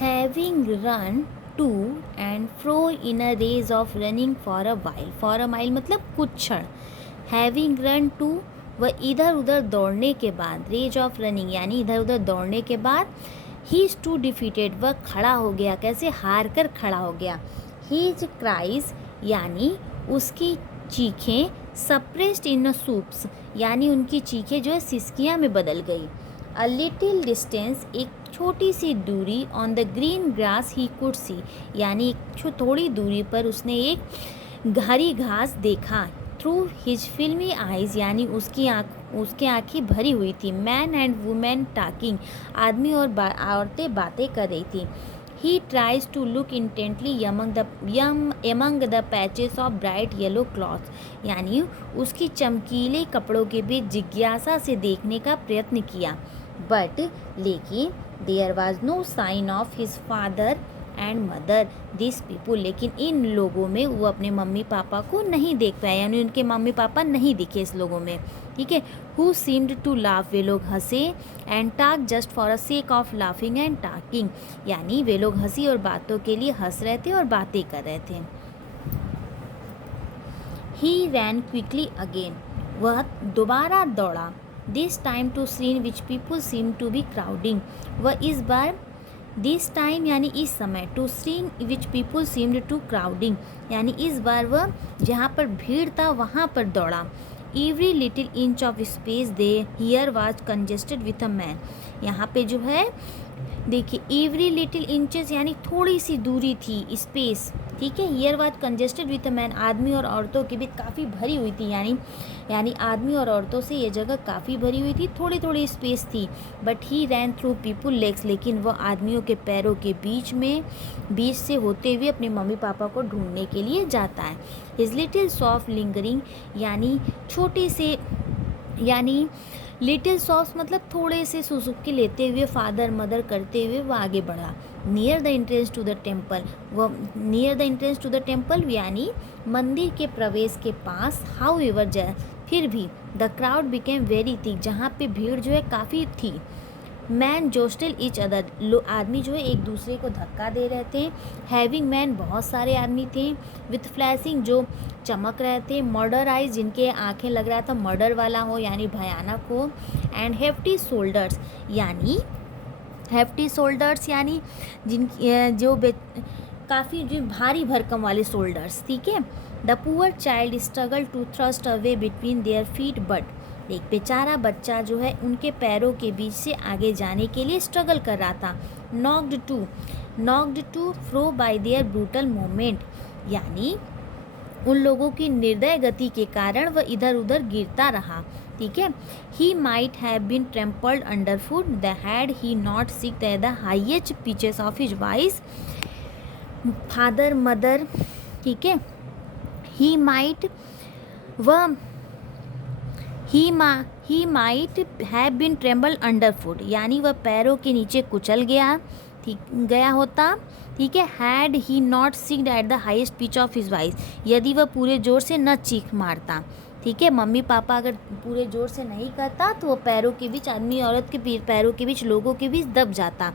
Having run to and fro in a race of running for a while, for a mile मतलब कुछ क्षण, having run to वह इधर उधर दौड़ने के बाद, रेज ऑफ रनिंग यानी इधर उधर दौड़ने के बाद, ही इज टू डिफीटेड वह खड़ा हो गया, कैसे, हार कर खड़ा हो गया, हीज क्राइज यानी उसकी चीखें, सप्रेस्ड इन अ सूप्स यानी उनकी चीखें जो है सिसकियाँ में बदल गई, अ लिटिल डिस्टेंस एक छोटी सी दूरी, on the green grass he could see यानी एक थोड़ी दूरी पर उसने एक हरी घास देखा, थ्रू हिज फिल्मी आइज़ यानी उसकी आँखें भरी हुई थी, मैन एंड वुमेन टॉकिंग आदमी और औरतें बातें कर रही थी, he tries to look intently among the patches of bright yellow cloths यानी उसकी चमकीले कपड़ों के बीच जिज्ञासा से देखने का प्रयत्न किया, बट लेकिन there was no sign of his father and mother this people लेकिन इन लोगों में वो अपने मम्मी पापा को नहीं देख पाए यानी उनके मम्मी पापा नहीं दिखे इस लोगों में, ठीक है, हु सीम्ड टू लाफ वे लोग हंसे, and talk just for a sake of laughing and talking यानी वे लोग हंसी और बातों के लिए हंस रहे थे और बातें कर रहे थे, ही रैन क्विकली अगेन वह दोबारा दौड़ा, this time to scene which people seem to be crowding वह इस बार, दिस टाइम यानी इस समय, to scene which people seemed to crowding यानी इस बार वह जहाँ पर भीड़ था वहाँ पर दौड़ा, every little inch of space they hear was congested with a man यहाँ पे जो है देखिए एवरी लिटिल इंचेस यानी थोड़ी सी दूरी थी, स्पेस, ठीक है, here was congested with a man आदमी और औरतों के बीच काफ़ी भरी हुई थी यानी आदमी और औरतों से ये जगह काफ़ी भरी हुई थी, थोड़ी थोड़ी स्पेस थी, but he ran through people legs लेकिन वह आदमियों के पैरों के बीच से होते हुए अपने मम्मी पापा को ढूंढने के लिए जाता है, हिज लिटिल सॉफ्ट लिंगरिंग यानी छोटे से यानी लिटिल सॉफ्ट मतलब थोड़े से सुसुक्की लेते हुए फादर मदर करते हुए वो आगे बढ़ा, near the entrance to the temple वह near the entrance to the temple यानी मंदिर के प्रवेश के पास, हाउ एवर फिर भी the crowd became very thick जहाँ पे भीड़ जो है काफ़ी थी, मैन जोस्टल ईच अदर आदमी जो है एक दूसरे को धक्का दे रहे थे, हैविंग मैन बहुत सारे आदमी थे, विथ फ्लैशिंग जो चमक रहे थे, मर्डर आइज जिनके आंखें लग रहा था मर्डर वाला हो यानी भयानक हो, एंड हेफ्टी शोल्डर्स यानी जिन जो काफ़ी जो भारी भरकम वाले शोल्डर्स, ठीक है, the poor child struggle to thrust away between their feet but एक बेचारा बच्चा जो है उनके पैरों के बीच से आगे जाने के लिए स्ट्रगल कर रहा था, knocked to fro by their brutal moment यानी उन लोगों की निर्दय गति के कारण वह इधर उधर गिरता रहा, ठीक है, he might have been trampled under foot the had he not seek the highest pitches of his voice father mother, ठीक है, he might have been tremble under foot यानी वह पैरों के नीचे कुचल गया होता, ठीक है, had he not सीक्ड at the highest pitch of his voice यदि वह पूरे जोर से न चीख मारता, ठीक है, मम्मी पापा अगर पूरे जोर से नहीं करता तो वो पैरों के बीच आदमी औरत के पैरों के बीच लोगों के बीच दब जाता,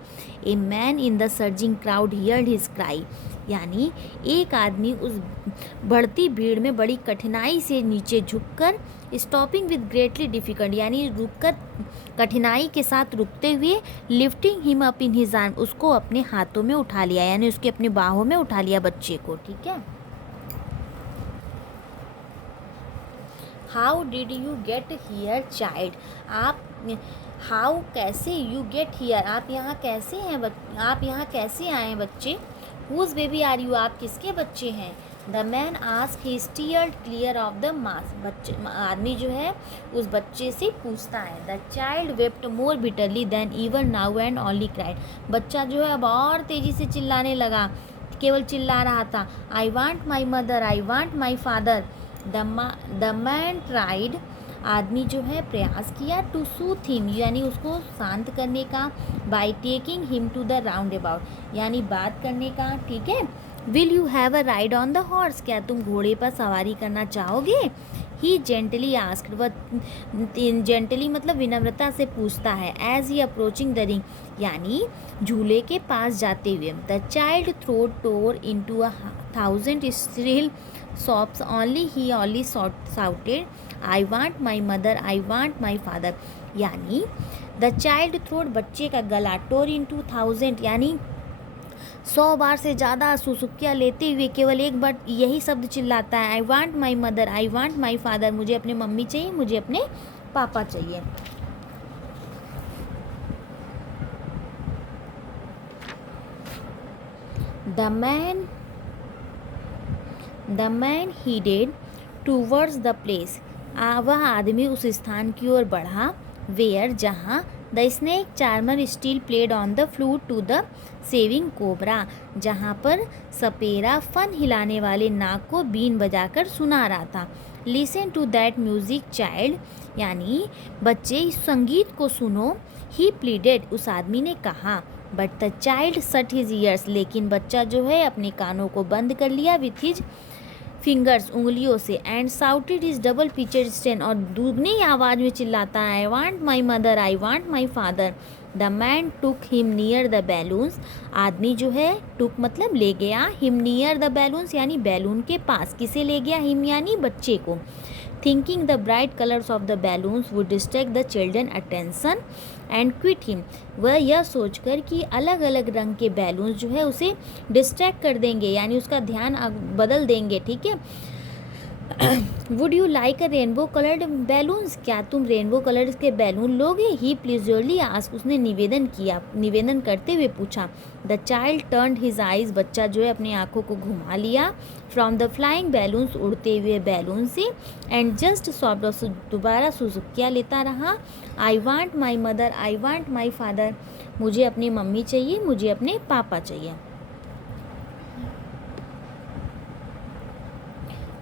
a man in the surging crowd heard his cry यानी एक आदमी उस बढ़ती भीड़ में बड़ी कठिनाई से नीचे झुककर, स्टॉपिंग विद ग्रेटली डिफिकल्ट यानी रुककर कठिनाई के साथ रुकते हुए, lifting him up in his arm उसको अपने हाथों में उठा लिया यानी उसके अपनी बाहों में उठा लिया बच्चे को, ठीक है, how did you get here child आप हाउ कैसे, यू गेट हियर आप यहाँ कैसे हैं आप यहाँ कैसे आए हैं बच्चे, हुज बेबी आर यू आप किसके बच्चे हैं, the man ask he steered clear of the mass आदमी जो है उस बच्चे से पूछता है, the child wept more bitterly than even now and only cried बच्चा जो है अब और तेज़ी से चिल्लाने लगा, केवल चिल्ला रहा था, आई want my mother I want my father, the man tried आदमी जो है प्रयास किया, टू सूथ हिम यानी उसको शांत करने का, by taking him to the round about यानी बात करने का, ठीक है, will you have a ride on the horse क्या तुम घोड़े पर सवारी करना चाहोगे, ही जेंटली आस्क्ड, वह जेंटली मतलब विनम्रता से पूछता है। As he approaching the ring, यानी झूले के पास जाते हुए। The child throat tore into 1,000 shrill sobs, only shouted, I want my mother, I want my father। यानी द चाइल्ड थ्रोट, बच्चे का गला, टोर इनटू 1,000 यानी 100 बार से ज़्यादा सुसुकिया लेते हुए केवल एक बार यही शब्द चिल्लाता है, I want my mother, I want my father. मुझे अपने मम्मी चाहिए, मुझे अपने पापा चाहिए। The man headed towards the place, वह आदमी उस स्थान की ओर बढ़ा, वेयर जहाँ the snake charmer still played on the flute to the saving cobra, जहाँ पर सपेरा फन हिलाने वाले नाग को बीन बजाकर सुना रहा था। Listen to that music child, यानी बच्चे इस संगीत को सुनो। ही प्लीडेड, उस आदमी ने कहा। But the child shut his years, लेकिन बच्चा जो है अपने कानों को बंद कर लिया विथ हिज फिंगर्स, उंगलियों से। And shouted is double Pichad strain, और दुगनी आवाज़ में चिल्लाता है, I want my mother, I want my father. The man took him near the balloons, आदमी जो है टुक मतलब ले गया, हिम नियर द बैलून्स यानी बैलून के पास। किसे ले गया? हिम यानी बच्चे को। Thinking the bright colours of the balloons would distract the children attention and quit him, वह यह सोचकर कि अलग अलग रंग के बैलून्स जो है उसे डिस्ट्रैक्ट कर देंगे, यानी उसका ध्यान बदल देंगे, ठीक है। Would you like a rainbow coloured balloons, क्या तुम रेनबो कलर्स के बैलून लोगे? ही प्लीजरली आस्क, उसने निवेदन करते हुए पूछा। The child turned his eyes, बच्चा जो है अपनी आंखों को घुमा लिया फ्रॉम द फ्लाइंग बैलून्स, उड़ते हुए बैलून से। एंड जस्ट सॉफ्ट, दोबारा सुसुकिया लेता रहा, आई want my mother, I want my father, मुझे अपनी मम्मी चाहिए, मुझे अपने पापा चाहिए।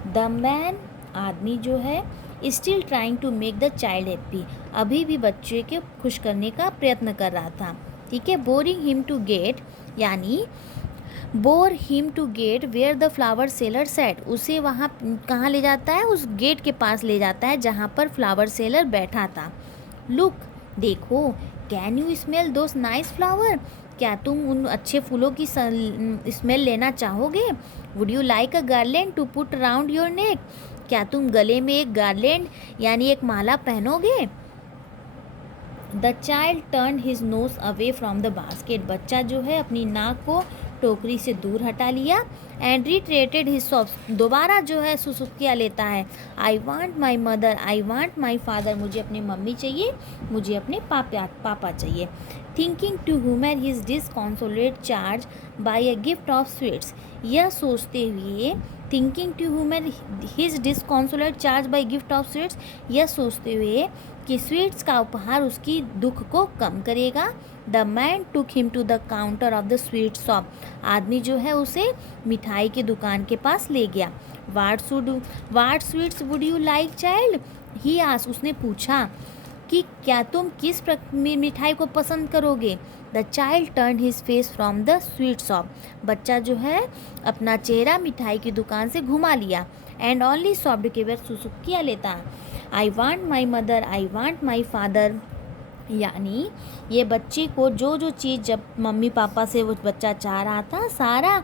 द मैन, आदमी जो है, still trying to make the child happy, अभी भी बच्चे के खुश करने का प्रयत्न कर रहा था, ठीक है। बोरिंग हिम टू गेट, यानी bore him to get where the flower seller set, उसे वहाँ कहाँ ले जाता है? उस गेट के पास ले जाता है जहाँ पर फ्लावर सेलर बैठा था। लुक, देखो, can you smell those nice flower, क्या तुम उन अच्छे फूलों की स्मेल लेना चाहोगे? Would you like a garland to put around your neck, क्या तुम गले में एक गार्लैंड यानी एक माला पहनोगे? The child turn his nose away from the basket, बच्चा जो है अपनी नाक को टोकरी से दूर हटा लिया। एंड रिट्रेटेड हिज सॉफ्स, दोबारा जो है सुसुकिया लेता है, I want my mother, I want my father, मुझे अपनी मम्मी चाहिए, मुझे अपने पापा चाहिए। Thinking to humour his disconsolate charge by a gift of sweets, यह सोचते हुए, thinking to humour his disconsolate charge by gift of sweets, यह सोचते हुए कि स्वीट्स का उपहार उसकी दुख को कम करेगा। The man took him to the counter of the sweet shop, आदमी जो है उसे मिठाई की दुकान के पास ले गया। What sweets would you like child, he asked, उसने पूछा कि क्या तुम किस मिठाई को पसंद करोगे? The child turn his face from the sweet shop, बच्चा जो है अपना चेहरा मिठाई की दुकान से घुमा लिया। एंड ओनली सॉफ्ट, केवल सुसुकिया लेता, आई want my mother, I want my father, यानी ये बच्चे को जो जो चीज़ जब मम्मी पापा से वो बच्चा चाह रहा था, सारा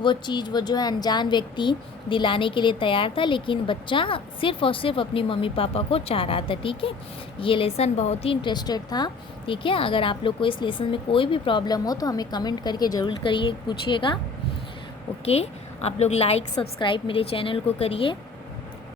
वो चीज़ वो जो है अनजान व्यक्ति दिलाने के लिए तैयार था, लेकिन बच्चा सिर्फ़ और सिर्फ अपनी मम्मी पापा को चाह रहा था, ठीक है। ये लेसन बहुत ही इंटरेस्टेड था, ठीक है। अगर आप लोग को इस लेसन में कोई भी प्रॉब्लम हो तो हमें कमेंट करके ज़रूर करिए, पूछिएगा, ओके। आप लोग लाइक सब्सक्राइब मेरे चैनल को करिए।